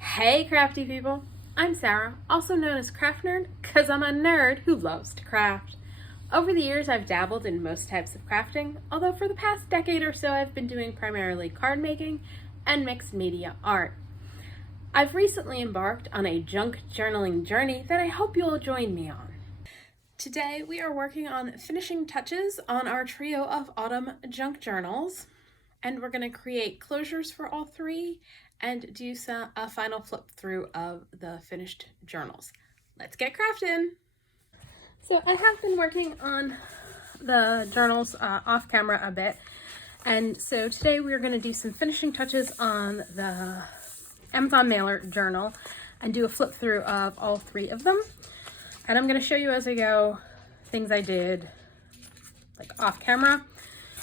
Hey crafty people, I'm Sarah, also known as Craft Nerd, because I'm a nerd who loves to craft. Over the years I've dabbled in most types of crafting, although for the past decade or so I've been doing primarily card making and mixed media art. I've recently embarked on a junk journaling journey that I hope you'll join me on. Today we are working on finishing touches on our trio of autumn junk journals, and we're going to create closures for all three and do a final flip through of the finished journals. Let's get crafting! So I have been working on the journals off camera a bit, and so today we're going to do some finishing touches on the Amazon mailer journal and do a flip through of all three of them. And I'm going to show you as I go things I did like off camera.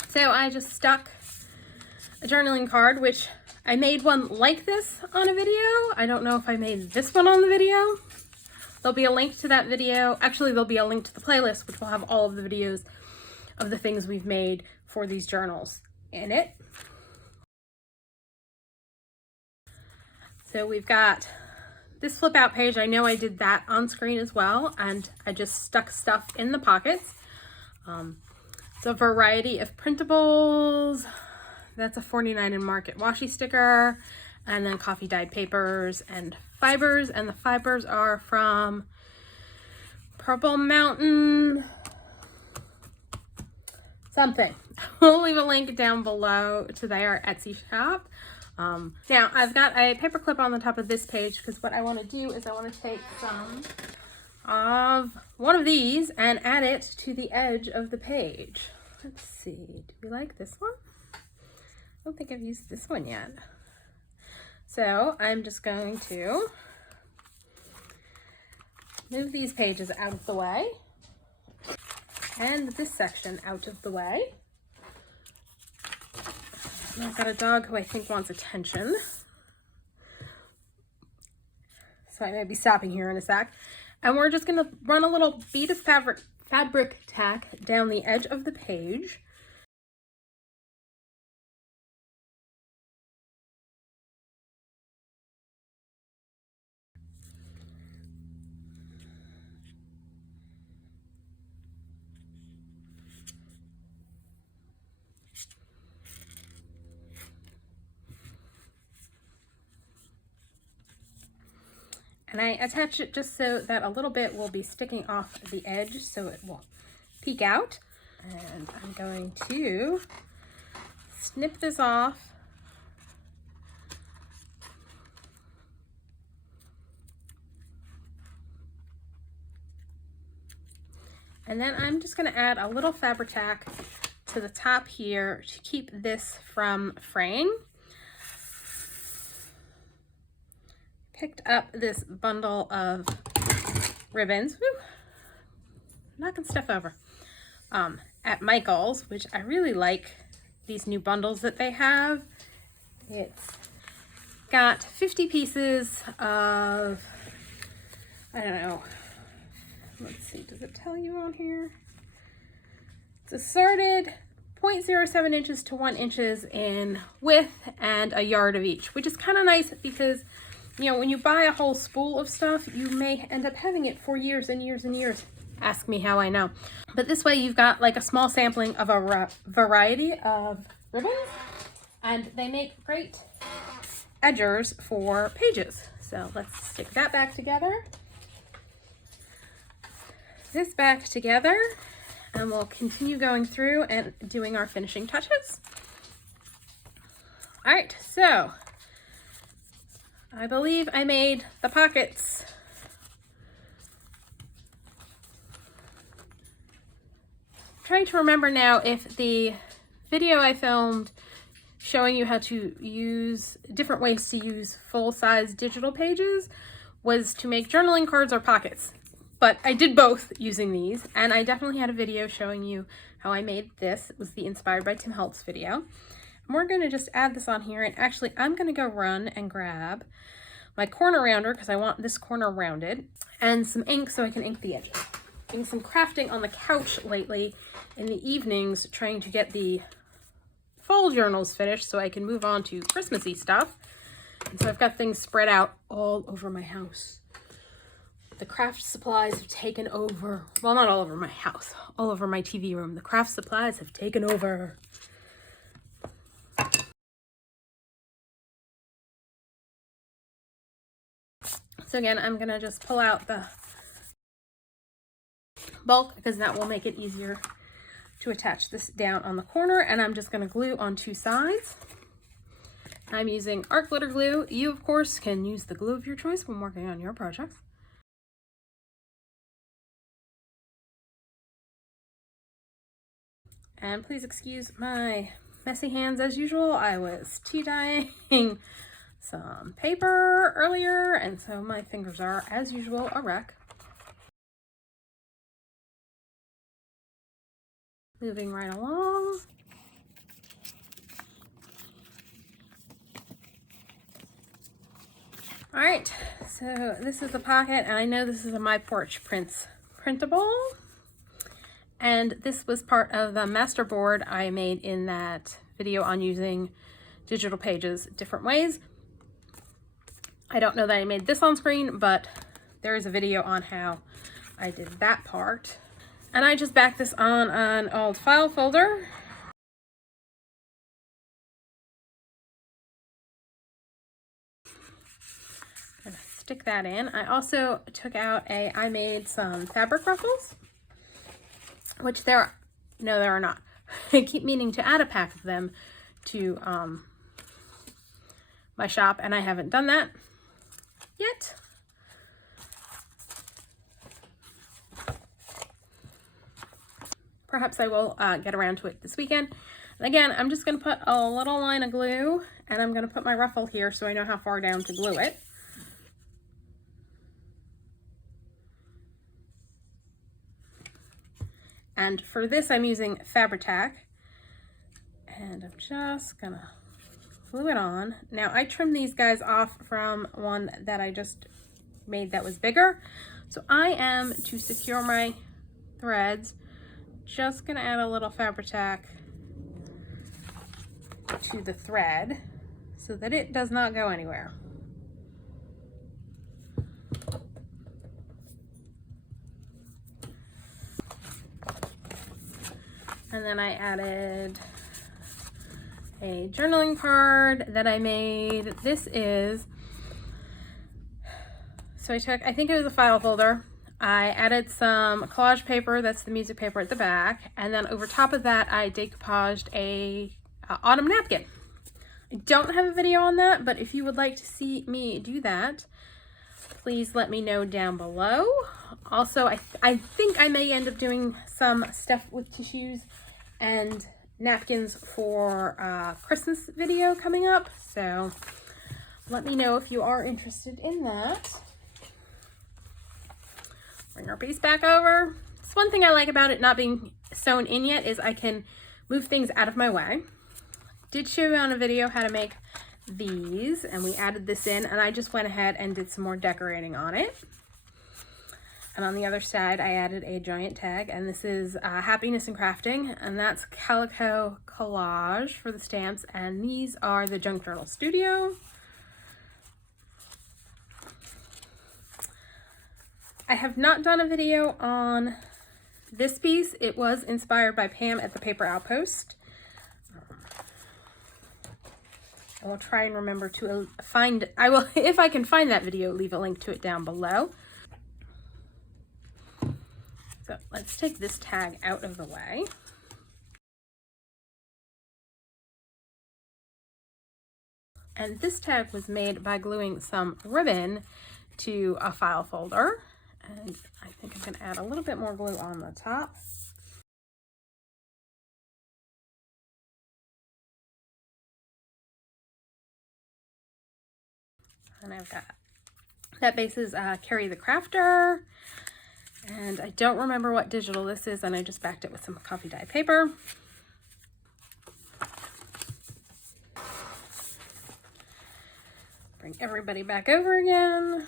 So I just stuck a journaling card, which I made one like this on a video. I don't know if I made this one on the video. There'll be a link to that video. Actually, there'll be a link to the playlist, which will have all of the videos of the things we've made for these journals in it. So we've got this flip out page. I know I did that on screen as well, and I just stuck stuff in the pockets. It's a variety of printables. That's a 49 in Market washi sticker, and then coffee dyed papers and fibers, and the fibers are from Purple Mountain something. We'll leave a link down below to their Etsy shop. Now I've got a paper clip on the top of this page because what I want to do is I want to take some of one of these and add it to the edge of the page. Let's see, do we like this one? I don't think I've used this one yet. So I'm just going to move these pages out of the way and this section out of the way. And I've got a dog who I think wants attention, so I may be stopping here in a sec. And we're just going to run a little bead of fabric tack down the edge of the page. And I attach it just so that a little bit will be sticking off the edge so it will peek out. And I'm going to snip this off. And then I'm just going to add a little fabric tack to the top here to keep this from fraying. Picked up this bundle of ribbons, woo, knocking stuff over, at Michael's, which I really like these new bundles that they have. It's got 50 pieces of, I don't know, let's see, does it tell you on here? It's assorted 0.07 inches to 1 inches in width and a yard of each, which is kind of nice because, you know, when you buy a whole spool of stuff, you may end up having it for years and years and years. Ask me how I know. But this way you've got like a small sampling of a variety of ribbons, and they make great edgers for pages. So let's stick that back together. This back together, and we'll continue going through and doing our finishing touches. All right, so I believe I made the pockets. I'm trying to remember now if the video I filmed showing you how to use different ways to use full-size digital pages was to make journaling cards or pockets. But I did both using these, and I definitely had a video showing you how I made this. It was the Inspired by Tim Holtz video. And we're going to just add this on here, and actually I'm going to go run and grab my corner rounder because I want this corner rounded, and some ink so I can ink the edges. Doing some crafting on the couch lately in the evenings, trying to get the fall journals finished so I can move on to Christmassy stuff. And so I've got things spread out all over my house. The craft supplies have taken over. Well, not all over my house, all over my TV room. The craft supplies have taken over. So again, I'm gonna just pull out the bulk because that will make it easier to attach this down on the corner, and I'm just gonna glue on 2 sides. I'm using art glitter glue. You, of course, can use the glue of your choice when working on your projects. And please excuse my messy hands as usual. I was tea dyeing some paper earlier, and so my fingers are, as usual, a wreck. Moving right along. All right, so this is the pocket, and I know this is a MyPorchPrints printable. And this was part of the master board I made in that video on using digital pages different ways. I don't know that I made this on screen, but there is a video on how I did that part. And I just backed this on an old file folder. I'm gonna stick that in. I also took out I made some fabric ruffles, which there are not. I keep meaning to add a pack of them to my shop, and I haven't done that yet. Perhaps I will get around to it this weekend. And again, I'm just going to put a little line of glue, and I'm going to put my ruffle here so I know how far down to glue it. And for this, I'm using Fabri-Tac, and I'm just gonna glue it on. Now, I trimmed these guys off from one that I just made that was bigger. So I am, to secure my threads, just gonna add a little Fabri-Tac to the thread so that it does not go anywhere. And then I added a journaling card that I made. This is, so I think it was a file folder. I added some collage paper, that's the music paper at the back, and then over top of that I decoupaged a autumn napkin. I don't have a video on that, but if you would like to see me do that, please let me know down below. Also, I think I may end up doing some stuff with tissues and napkins for Christmas video coming up, so let me know if you are interested in that. Bring our piece back over. It's one thing I like about it not being sewn in yet is I can move things out of my way. Did show you on a video how to make these, and we added this in, and I just went ahead and did some more decorating on it. And on the other side, I added a giant tag, and this is HappinessinCrafting, and that's calico collage for the stamps, and these are the Junk Journal Studio. I have not done a video on this piece. It was inspired by Pam at the Paper Outpost. I will try and remember to find, if I can find that video, leave a link to it down below. So let's take this tag out of the way. And this tag was made by gluing some ribbon to a file folder. And I think I'm going to add a little bit more glue on the top. And I've got, that base is Carrie the Crafter. And I don't remember what digital this is, and I just backed it with some coffee dye paper. Bring everybody back over again.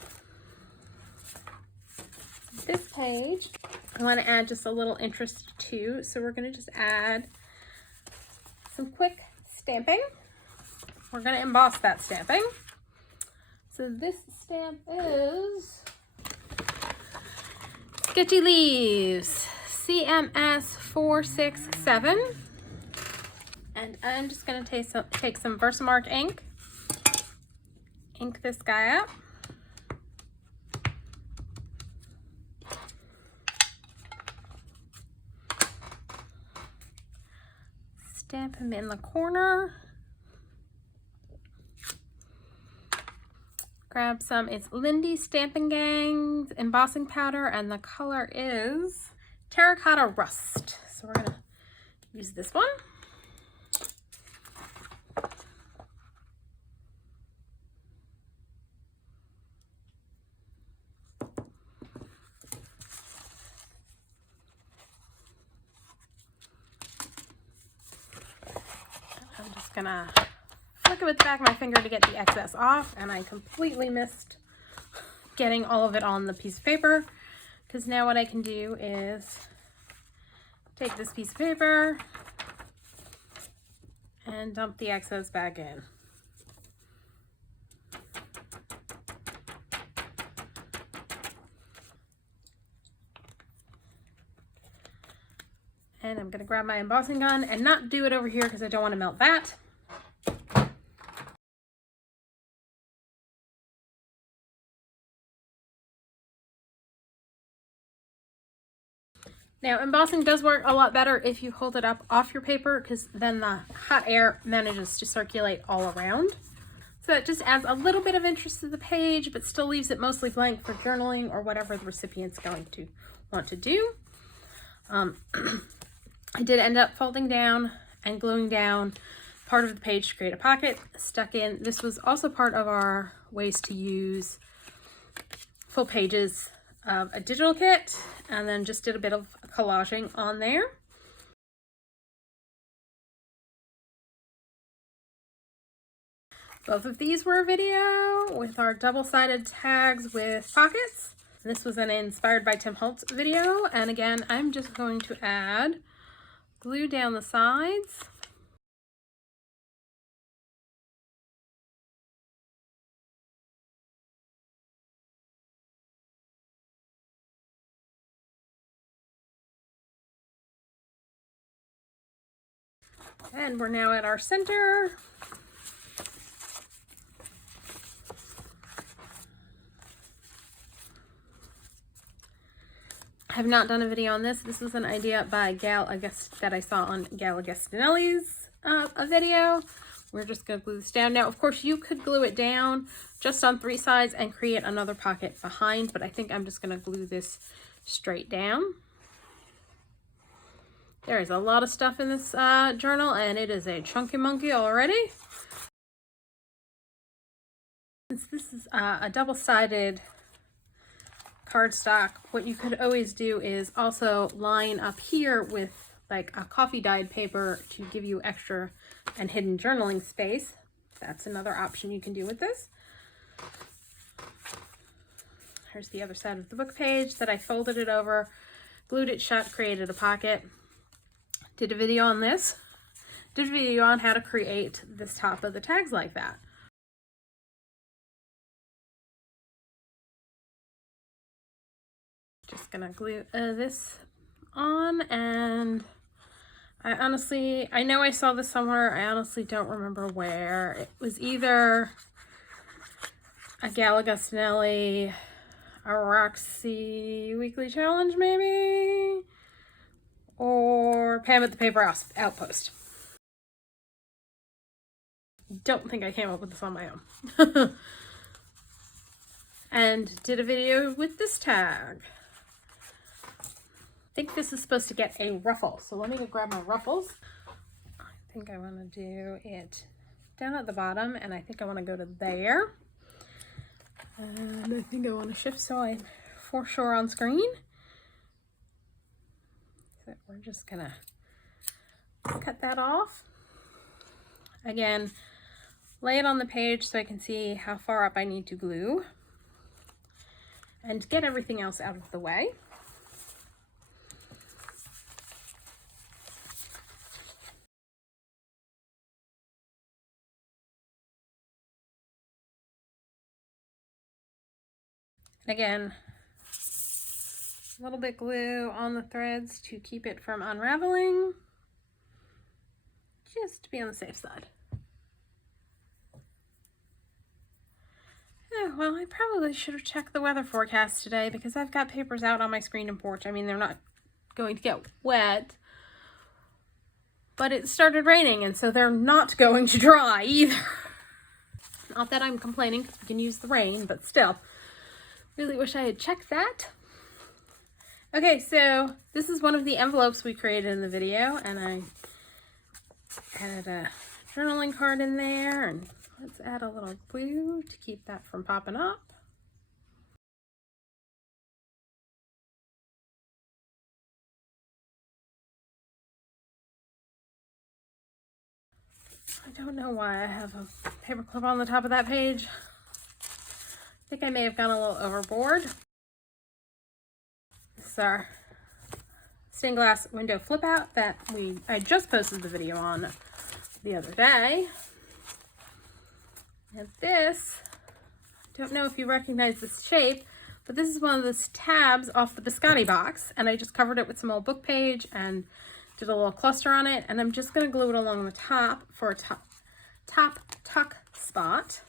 This page, I want to add just a little interest too, so we're going to just add some quick stamping. We're going to emboss that stamping. So this stamp is Sketchy Leaves, CMS 467. And I'm just going to take some Versamark ink, ink this guy up. Stamp him in the corner. Grab some, it's Lindy Stampin' Gang's embossing powder, and the color is Terracotta Rust. So we're going to use this one. I'm just gonna flick it with the back of my finger to get the excess off, and I completely missed getting all of it on the piece of paper, because now what I can do is take this piece of paper and dump the excess back in. And I'm going to grab my embossing gun and not do it over here because I don't want to melt that. Now, embossing does work a lot better if you hold it up off your paper, because then the hot air manages to circulate all around. So it just adds a little bit of interest to the page, but still leaves it mostly blank for journaling or whatever the recipient's going to want to do. I did end up folding down and gluing down part of the page to create a pocket stuck in. This was also part of our ways to use full pages of a digital kit, and then just did a bit of collaging on there. Both of these were a video with our double-sided tags with pockets. This was an inspired by Tim Holtz video, and again, I'm just going to add glue down the sides. And we're now at our center. I have not done a video on this. This was an idea by Gal, I guess, that I saw on Gal Agostinelli's a video. We're just going to glue this down. Now, of course, you could glue it down just on 3 sides and create another pocket behind, but I think I'm just going to glue this straight down. There is a lot of stuff in this journal, and it is a chunky monkey already. Since this is a double-sided cardstock, what you could always do is also line up here with like a coffee dyed paper to give you extra and hidden journaling space. That's another option you can do with this. Here's the other side of the book page that I folded it over, glued it shut, created a pocket. Did a video on this. Did a video on how to create this top of the tags like that. Just gonna glue this on, and I know I saw this somewhere. I honestly don't remember where. It was either a Gal Agostinelli, a Roxy weekly challenge maybe, or Pam at the Paper Outpost. Don't think I came up with this on my own. And did a video with this tag. I think this is supposed to get a ruffle, so let me go grab my ruffles. I think I want to do it down at the bottom, and I think I want to go to there. And I think I want to shift so I'm for sure on screen. So we're just gonna cut that off. Again, lay it on the page so I can see how far up I need to glue and get everything else out of the way. again, a little bit glue on the threads to keep it from unraveling, just to be on the safe side. Oh, well, I probably should have checked the weather forecast today because I've got papers out on my screen and porch. I mean, they're not going to get wet, but it started raining, and so they're not going to dry either. Not that I'm complaining, because we can use the rain, but still, really wish I had checked that. Okay, so this is one of the envelopes we created in the video, and I added a journaling card in there, and let's add a little glue to keep that from popping up. I don't know why I have a paper clip on the top of that page. I think I may have gone a little overboard. This is our stained glass window flip out that I just posted the video on the other day. And this, I don't know if you recognize this shape, but this is one of the tabs off the biscotti box, and I just covered it with some old book page and did a little cluster on it, and I'm just going to glue it along the top for a top tuck spot.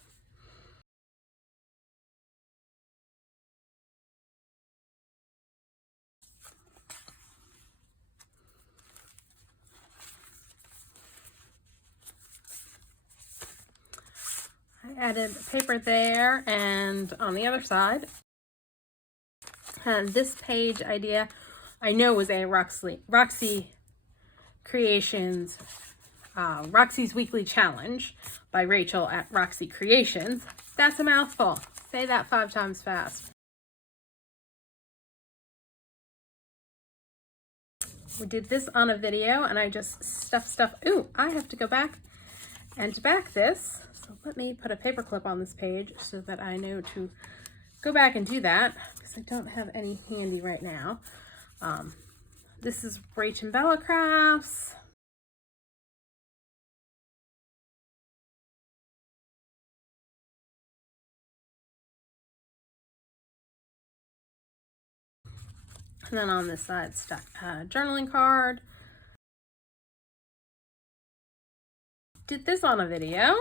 I added paper there and on the other side. And this page idea I know was a Roxy Creations, Roxy's Weekly Challenge by Rachel at Roxy Creations. That's a mouthful. Say that 5 times fast. We did this on a video and I just stuffed stuff. Ooh, I have to go back and back this. So let me put a paper clip on this page so that I know to go back and do that, because I don't have any handy right now. This is Rachandbellacrafts. And then on this side, stuck a journaling card. Did this on a video.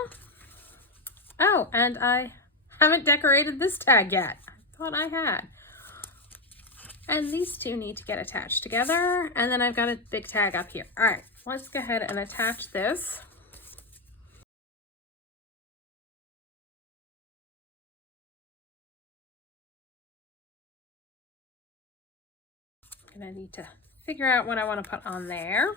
Oh, and I haven't decorated this tag yet. I thought I had. And these two need to get attached together. And then I've got a big tag up here. All right, let's go ahead and attach this. I'm gonna need to figure out what I want to put on there.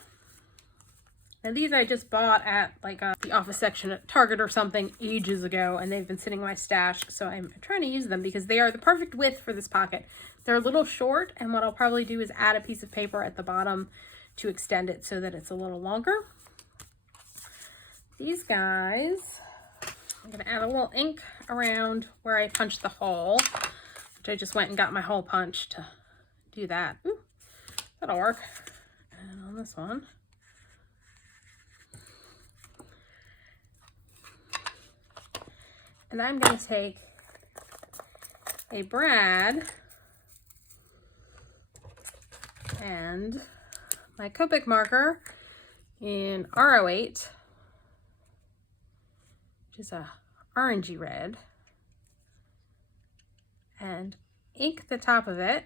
And these I just bought at like the office section at Target or something ages ago, and they've been sitting in my stash, so I'm trying to use them because they are the perfect width for this pocket. They're a little short, and what I'll probably do is add a piece of paper at the bottom to extend it so that it's a little longer. These guys, I'm gonna add a little ink around where I punched the hole, which I just went and got my hole punch to do that. Ooh, that'll work. And on this one, and I'm going to take a brad and my Copic marker in R08, which is a orangey red, and ink the top of it.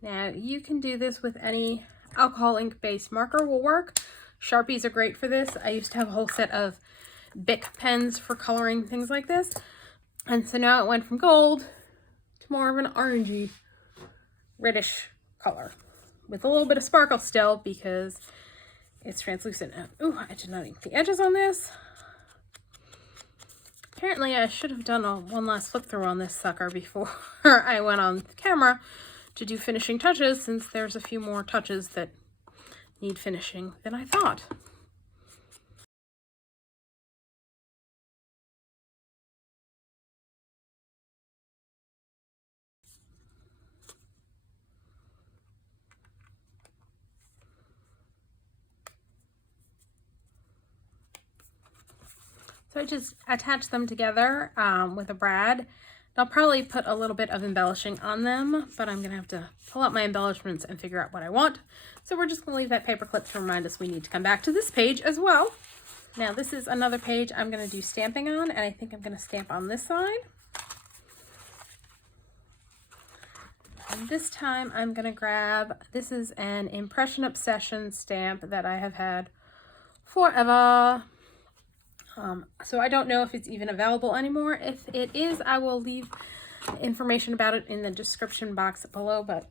Now you can do this with any alcohol ink based marker will work. Sharpies are great for this. I used to have a whole set of Bic pens for coloring things like this, and so now it went from gold to more of an orangey reddish color with a little bit of sparkle still because it's translucent. Ooh, I did not ink the edges on this. Apparently I should have done one last flip through on this sucker before I went on the camera to do finishing touches, since there's a few more touches that need finishing than I thought. So I just attached them together with a brad, I'll probably put a little bit of embellishing on them, but I'm gonna have to pull out my embellishments and figure out what I want. So we're just gonna leave that paper clip to remind us we need to come back to this page as well. Now this is another page I'm gonna do stamping on, and I think I'm gonna stamp on this side. And this time I'm gonna grab, this is an Impression Obsession stamp that I have had forever. So I don't know if it's even available anymore. If it is, I will leave information about it in the description box below, but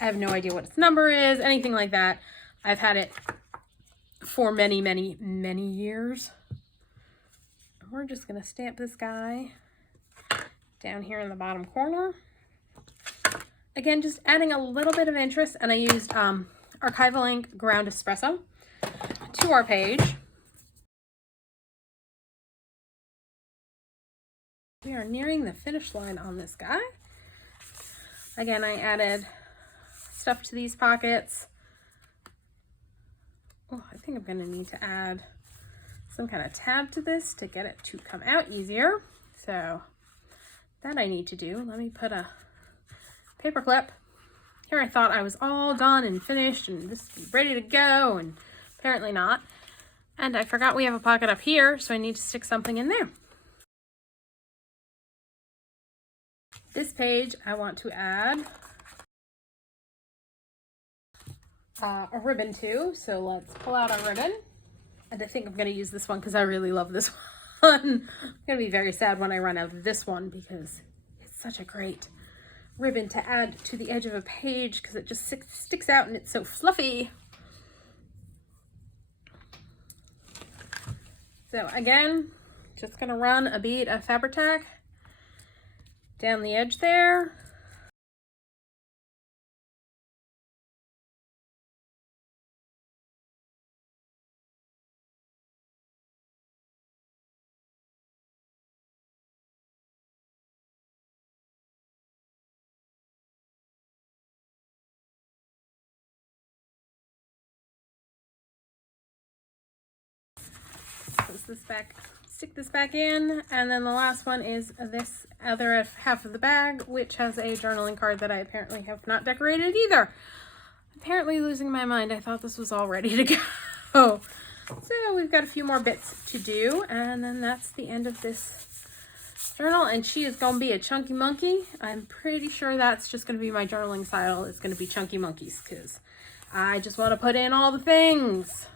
I have no idea what its number is, anything like that. I've had it for many, many, many years. We're just gonna stamp this guy down here in the bottom corner. Again, just adding a little bit of interest, and I used Archival Ink Ground Espresso to our page. We are nearing the finish line on this guy. Again, I added stuff to these pockets. Oh, I think I'm gonna need to add some kind of tab to this to get it to come out easier. So that I need to do. Let me put a paper clip. Here I thought I was all done and finished and just ready to go, and apparently not. And I forgot we have a pocket up here, so I need to stick something in there. This page I want to add a ribbon to, so let's pull out our ribbon. And I think I'm going to use this one because I really love this one. I'm going to be very sad when I run out of this one because it's such a great ribbon to add to the edge of a page because it just sticks out and it's so fluffy. So again, just going to run a bead of Fabri-Tac down the edge there. Stick this back in, and then the last one is this other half of the bag, which has a journaling card that I apparently have not decorated either. Apparently losing my mind. I thought this was all ready to go. So we've got a few more bits to do, and then that's the end of this journal, and she is going to be a chunky monkey. I'm pretty sure that's just going to be my journaling style. It's going to be chunky monkeys because I just want to put in all the things.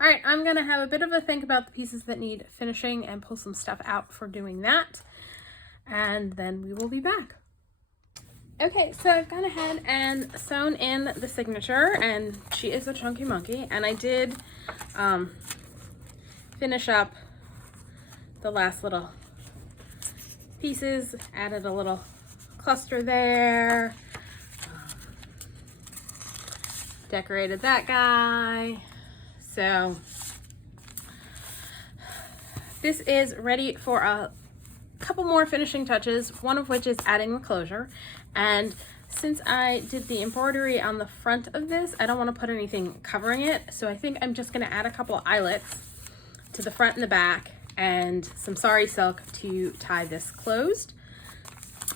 All right, I'm going to have a bit of a think about the pieces that need finishing and pull some stuff out for doing that. And then we will be back. Okay, so I've gone ahead and sewn in the signature, and she is a chunky monkey. And I did finish up the last little pieces, added a little cluster there, decorated that guy. So this is ready for a couple more finishing touches, one of which is adding the closure. And since I did the embroidery on the front of this, I don't want to put anything covering it. So I think I'm just going to add a couple of eyelets to the front and the back and some sari silk to tie this closed.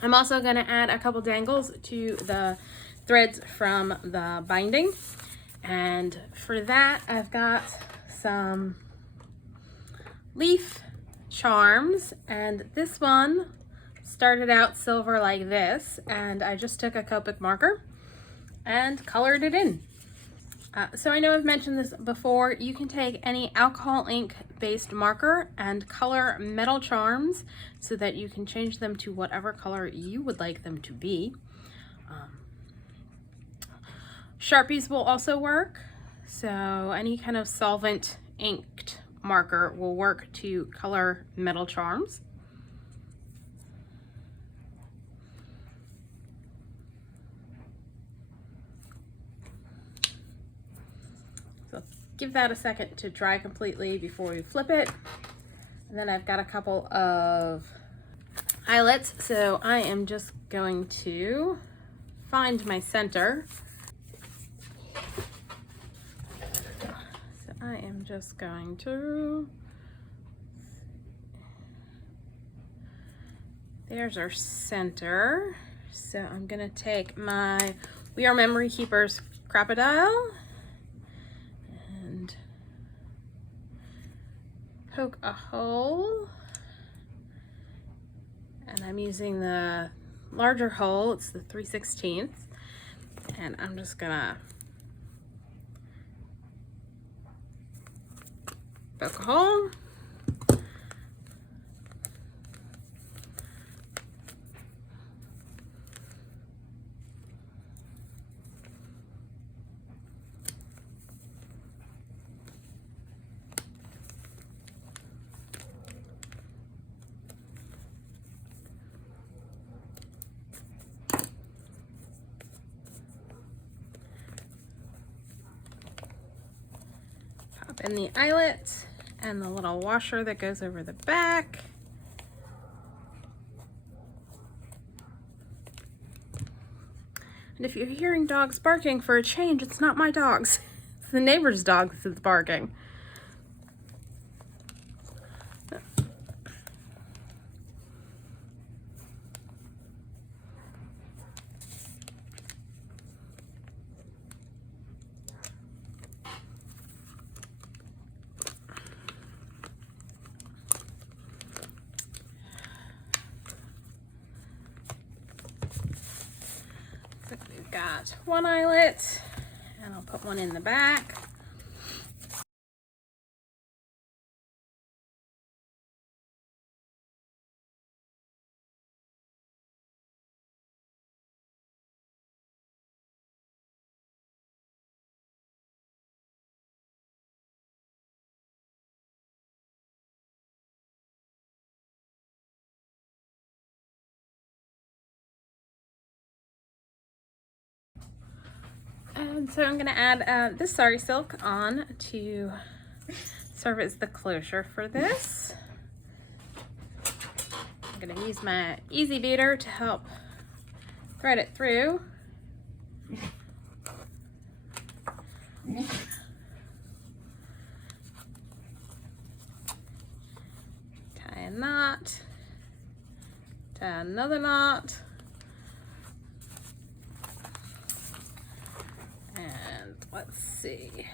I'm also going to add a couple dangles to the threads from the binding. And for that, I've got some leaf charms, and this one started out silver like this, and I just took a Copic marker and colored it in. So I know I've mentioned this before, you can take any alcohol ink based marker and color metal charms so that you can change them to whatever color you would like them to be. Sharpies will also work, so any kind of solvent inked marker will work to color metal charms. So give that a second to dry completely before we flip it. And then I've got a couple of eyelets, so I am just going to find my center. I am just going to There's our center. So I'm gonna take my We Are Memory Keepers Crocodile and poke a hole. And I'm using the larger hole, it's the 3/16, and I'm just gonna poke a hole. Pop in the eyelet and the little washer that goes over the back. And if you're hearing dogs barking for a change, it's not my dogs. It's the neighbor's dog that's barking. We've got one eyelet, and I'll put one in the back. And so I'm going to add this sari silk on to serve as the closure for this. I'm going to use my easy beater to help thread it through. Tie a knot, tie another knot. And let's see.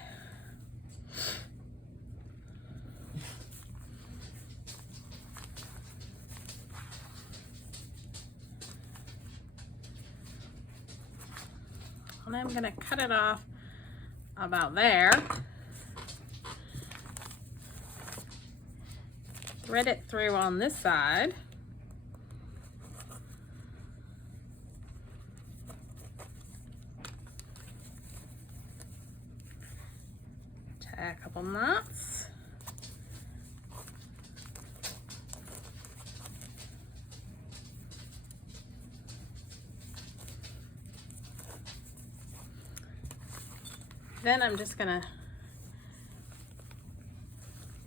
And I'm gonna cut it off about there. Thread it through on this side. Tie a couple knots. Then I'm just gonna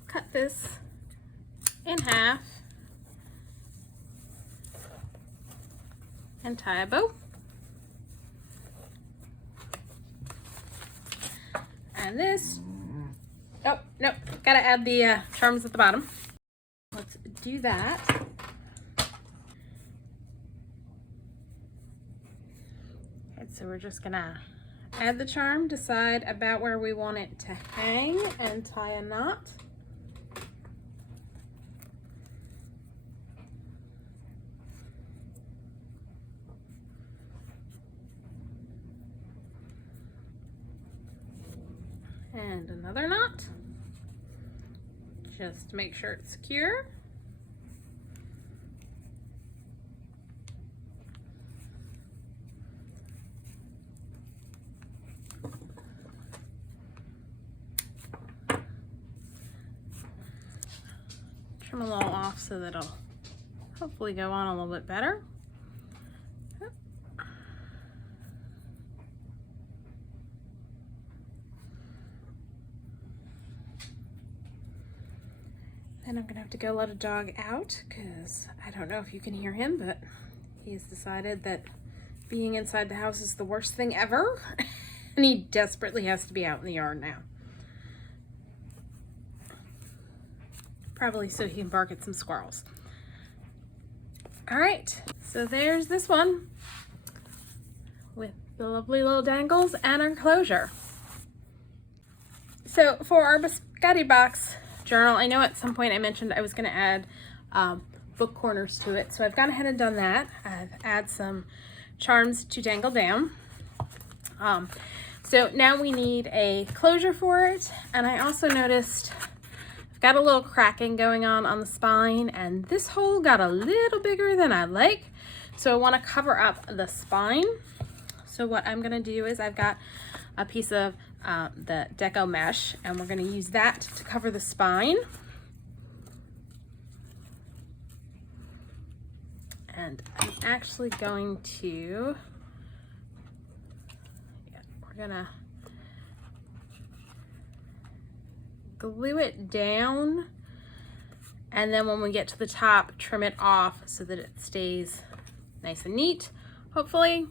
cut this in half and tie a bow. And this, oh, nope, gotta add the charms at the bottom. Let's do that. And so we're just gonna add the charm, decide about where we want it to hang, and tie a knot. And another knot, just to make sure it's secure. Trim a little off so that it'll hopefully go on a little bit better. Then I'm gonna have to go let a dog out because I don't know if you can hear him, but he's decided that being inside the house is the worst thing ever. And he desperately has to be out in the yard now. Probably so he can bark at some squirrels. All right, so there's this one with the lovely little dangles and our closure. So for our biscotti box journal, I know at some point I mentioned I was going to add book corners to it, so I've gone ahead and done that. I've added some charms to dangle down. So now we need a closure for it, and I also noticed I've got a little cracking going on the spine, and this hole got a little bigger than I like, so I want to cover up the spine. So what I'm going to do is I've got a piece of the deco mesh, and we're going to use that to cover the spine. And I'm actually going to, we're gonna glue it down, and then when we get to the top, trim it off so that it stays nice and neat, hopefully.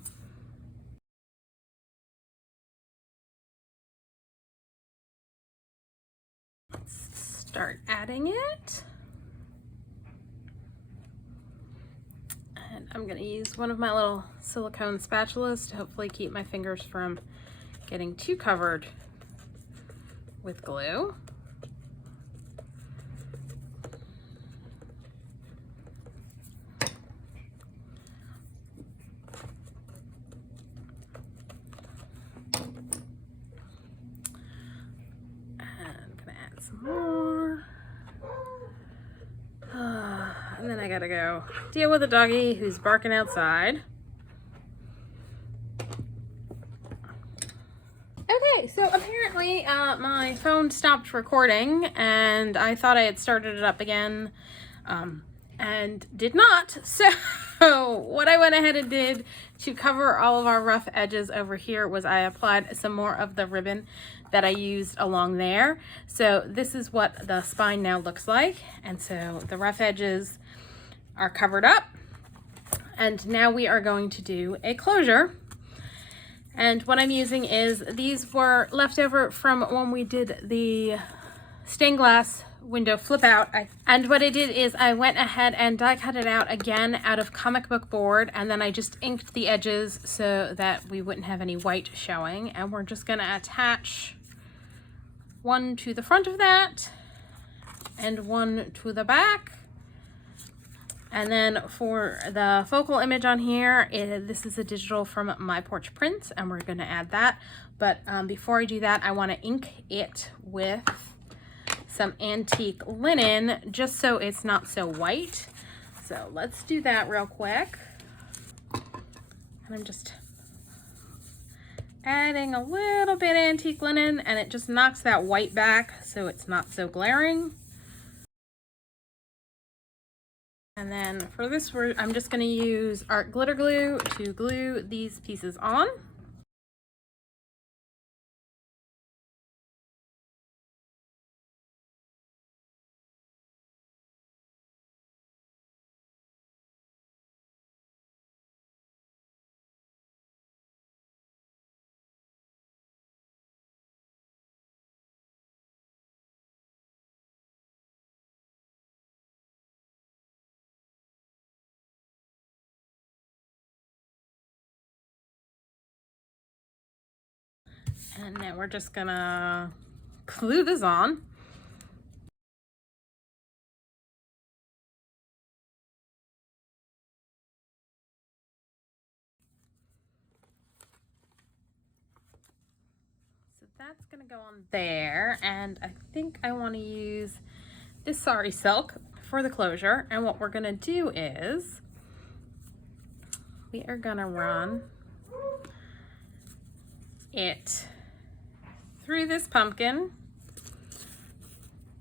Let's start adding it. And I'm going to use one of my little silicone spatulas to hopefully keep my fingers from getting too covered with glue. And I'm going to add some more. And then I gotta go deal with a doggy who's barking outside. Okay, so apparently my phone stopped recording, and I thought I had started it up again, and did not. So what I went ahead and did to cover all of our rough edges over here was I applied some more of the ribbon that I used along there. So this is what the spine now looks like. And so the rough edges are covered up. And now we are going to do a closure. And what I'm using is, these were left over from when we did the stained glass window flip out. And what I did is I went ahead and die cut it out again out of comic book board, and then I just inked the edges so that we wouldn't have any white showing. And we're just going to attach one to the front of that and one to the back. And then for the focal image on here, this is a digital from MyPorchPrints, and we're going to add that. But before I do that, I want to ink it with some antique linen, just so it's not so white. So let's do that real quick. And I'm just adding a little bit antique linen, and it just knocks that white back so it's not so glaring. And then for this, I'm just going to use art glitter glue to glue these pieces on. And now we're just gonna glue this on. So that's gonna go on there, and I think I want to use this sari silk for the closure. And what we're gonna do is we are gonna run it through this pumpkin,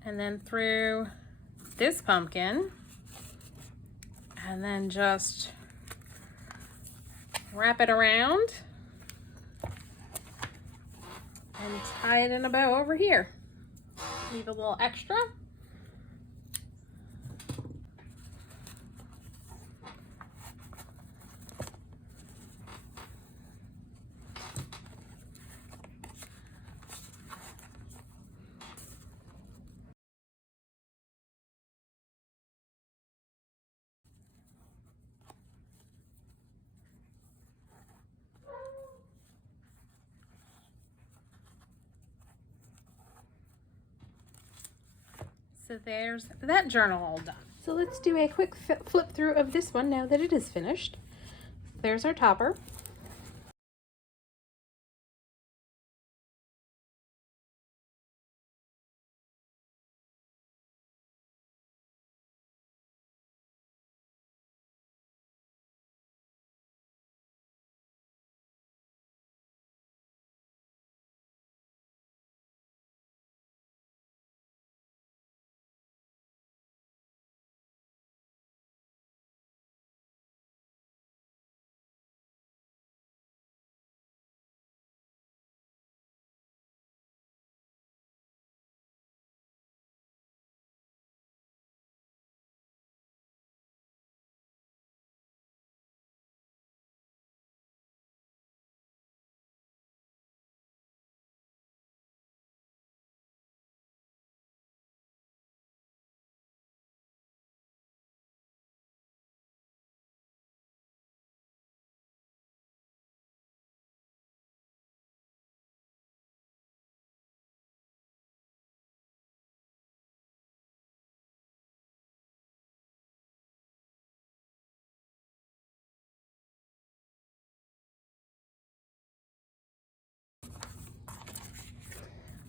and then through this pumpkin, and then just wrap it around and tie it in a bow over here. Leave a little extra. So there's that journal all done. So let's do a quick flip through of this one now that it is finished. There's our topper.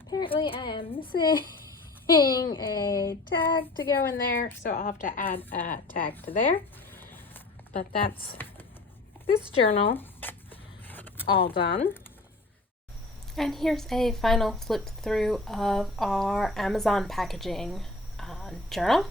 Apparently I am missing a tag to go in there, so I'll have to add a tag to there. But that's this journal all done. And here's a final flip through of our Amazon packaging journal.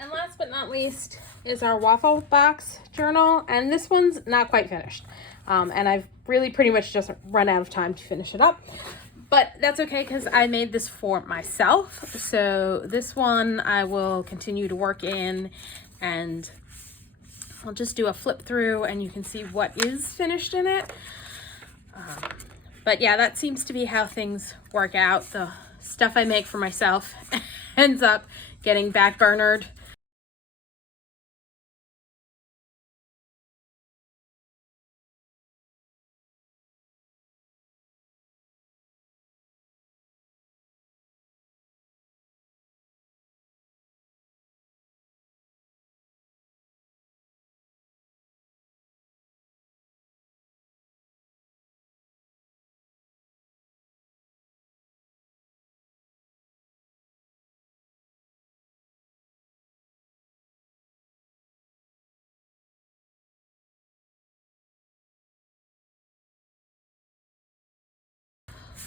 And last but not least is our waffle box journal, and this one's not quite finished. And I've really pretty much just run out of time to finish it up. But that's okay because I made this for myself. So this one I will continue to work in, and I'll just do a flip through and you can see what is finished in it. But yeah, that seems to be how things work out. The stuff I make for myself ends up getting backburnered.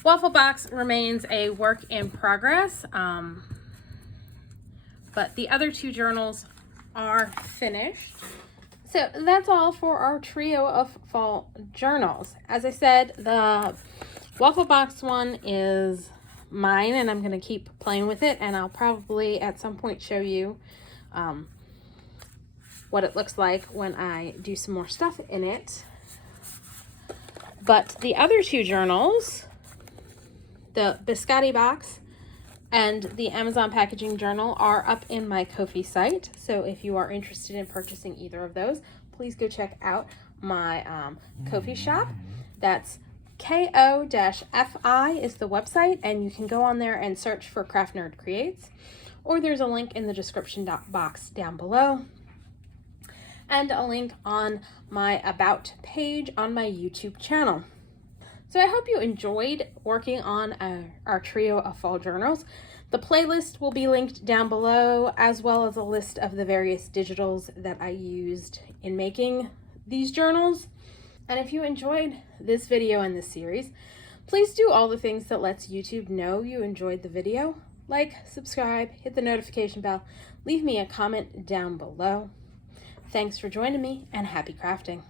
Waffle box remains a work in progress, but the other two journals are finished. So that's all for our trio of fall journals. As I said, the waffle box one is mine, and I'm going to keep playing with it, and I'll probably at some point show you what it looks like when I do some more stuff in it. But the other two journals, the biscotti box and the Amazon packaging journal, are up in my Ko-fi site. So if you are interested in purchasing either of those, please go check out my Ko-fi shop. That's ko-fi is the website, and you can go on there and search for Craft Nerd Creates, or there's a link in the description box down below, and a link on my About page on my YouTube channel. So I hope you enjoyed working on our trio of fall journals. The playlist will be linked down below, as well as a list of the various digitals that I used in making these journals. And if you enjoyed this video and this series, please do all the things that lets YouTube know you enjoyed the video. Like, subscribe, hit the notification bell, leave me a comment down below. Thanks for joining me, and happy crafting.